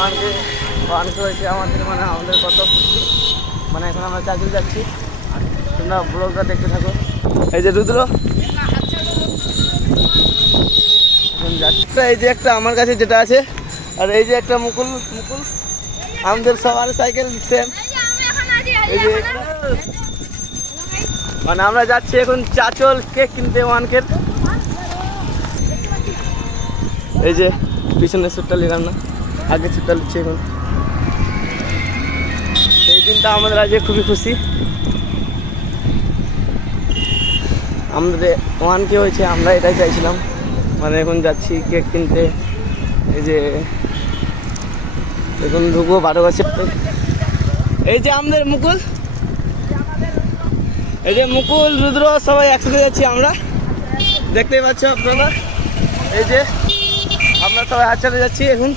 ওয়ানকে হয়েছে আমাদের কত খুশি। এখন আমরা চাচল যাচ্ছি, তোমরা ব্লগটা দেখতে থাকো। এই যে রুদ্র এখন যাচ্ছে, এই যে একটা আমার কাছে যেটা আছে, আর এই যে একটা মুকুল আমাদের সবার সাইকেল সেম। এই যে আমরা যাচ্ছি এখন চাচল কেক কিনতে ওয়ানকের। এই যে পিছনে সুটটা নিলাম না, আগে সুটটা নিচ্ছি এখন। সেই দিনটা আমাদের আজকে খুবই খুশি, আমাদের ওয়ানকে হয়েছে, আমরা এটাই চাইছিলাম। এখন যাচ্ছি কেক কিনতে। এই যে এখন ঢুকবো 12 বছর। এই যে আমাদের মুকুল, এই যে মুকুল রুদ্র সবাই একসাথে যাচ্ছি আমরা, দেখতেই পাচ্ছ আপনারা। এই যে আমরা সবাই একসাথে যাচ্ছি এখন।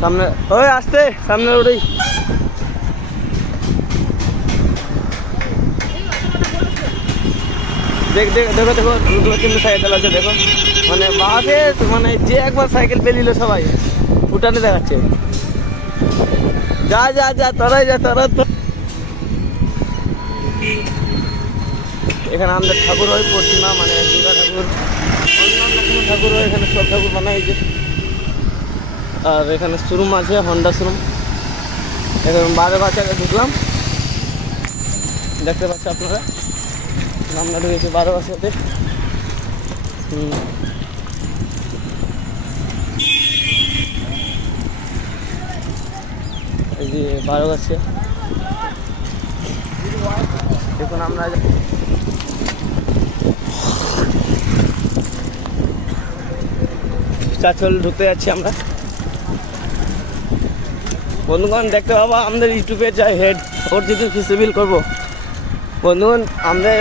সামনে ওই আসতে সামনে ওটাই দেখো রুদ্র কিন্তু সাইকেল আছে দেখো, বাহাতে যে একবার সাইকেল পেলিল সবাই উঠানে দেখাচ্ছে। যা তোরাই যা, তোরা তো এখানে আমাদের ঠাকুর হয় প্রতিমা, দুর্গা ঠাকুর, অন্যান্য কোনো ঠাকুর হয় এখানে, সব ঠাকুর বানায়। যে আর এখানে শোরুম আছে, হন্ডা শোরুম। এখন 12 বাচ্চাকে ঢুকলাম, দেখতে পাচ্ছি আপনারা। আমরা ঢুকেছি 12 বাচ্চাতে। এই যে 12 বাচ্চা। দেখুন আমরা চাচল ঢুকতে যাচ্ছি আমরা। বন্ধুগণ দেখতে পাবো আমাদের ইউটিউবে যাই হেড ওর যদি ফিজিবিল করবো বন্ধুগণ, আমাদের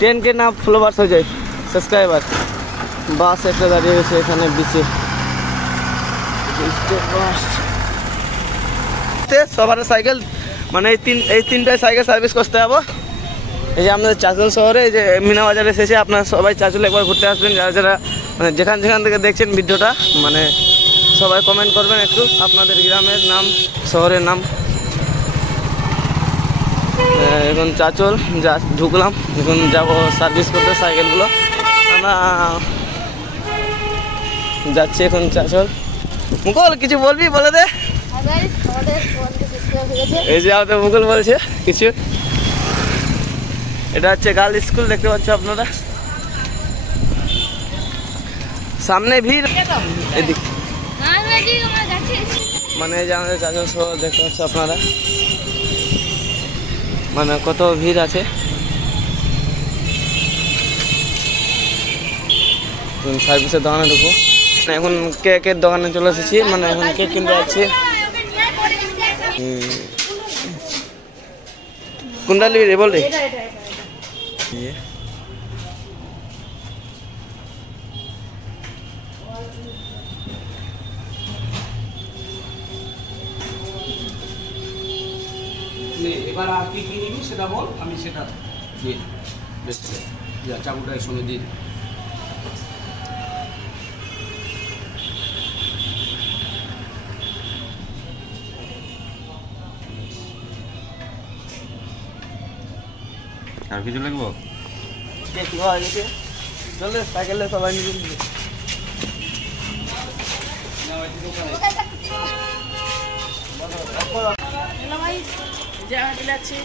10K না ফলোয়ার্স হয়ে যায় সাবস্ক্রাইবার। বাস একটা দাঁড়িয়ে গেছে এখানে বিচে, সবার সাইকেল এই তিনটায় সাইকেল সার্ভিস করতে যাবো। এই যে আমাদের চাচল শহরে, এই যে মিনা বাজারে এসেছে। আপনারা সবাই চাচল একবার ঘুরতে আসবেন, যারা যেখান থেকে দেখছেন ভিডিওটা, সবাই কমেন্ট করবেন একটু আপনাদের গ্রামের নাম, শহরের নাম। এখন চাচল ঢুকলাম, এখন যাবো সার্ভিস করতে সাইকেলগুলো। আমরা যাচ্ছি এখন চাচল। মুকুল কিছু বলবি, বলে দে। এই যে আমাদের মুকুল বলছে কিছু। এটা হচ্ছে গার্ল স্কুল, দেখতে পাচ্ছ আপনারা। সামনে ভিড়, এদিক এই যে আমাদের চাচল শহর দেখতে পাচ্ছ আপনারা, কত ভিড় আছে। সার্ভিসের দোকানে ঢুকবো। এখন কেকের দোকানে চলে এসেছি, এখন কেক কিনতে যাচ্ছি। কোনটা নিবি রে বল রে। এবার আর কি নিবি সেটা বল, আমি সেটা দিয়ে বেশ চাকুটার সঙ্গে দিয়ে। আর কিছু লাগবো? চলে সাইকেলে সবাই নিয়ে জায়গা দিলাচ্ছি।